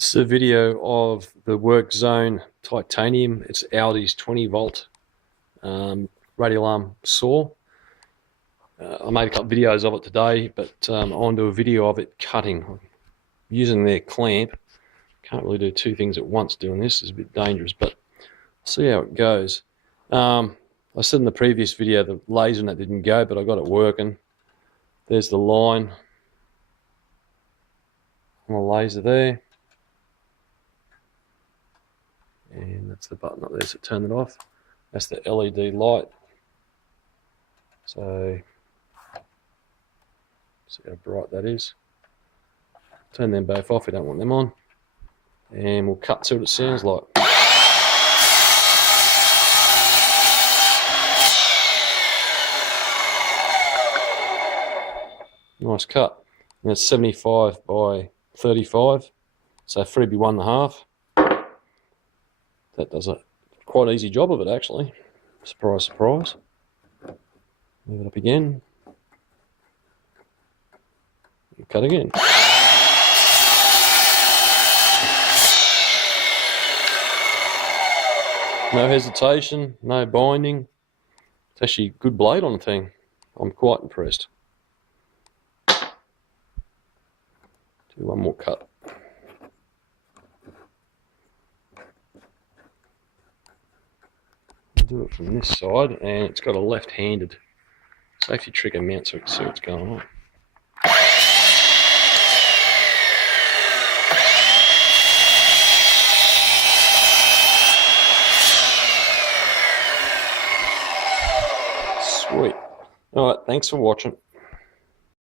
This is a video of the Work Zone titanium. It's Aldi's 20 volt radial arm saw. I made a couple of videos of it today, but I want to do a video of it cutting using their clamp. Can't really do two things at once doing this. It's a bit dangerous, but see how it goes. I said in the previous video the laser that didn't go, but I got it working. There's the line on the laser there. And that's the button up there to turn it off. That's the LED light. So, see how bright that is. Turn them both off, we don't want them on. And we'll cut to what it sounds like. Nice cut. And that's 75 by 35. So 3 by 1.5. That does a quite easy job of it, actually. Surprise, surprise. Move it up again. And cut again. No hesitation, no binding. It's actually a good blade on the thing. I'm quite impressed. Do one more cut. Do it from this side, and it's got a left-handed safety trigger mount so we can see what's going on. Sweet. Alright, thanks for watching.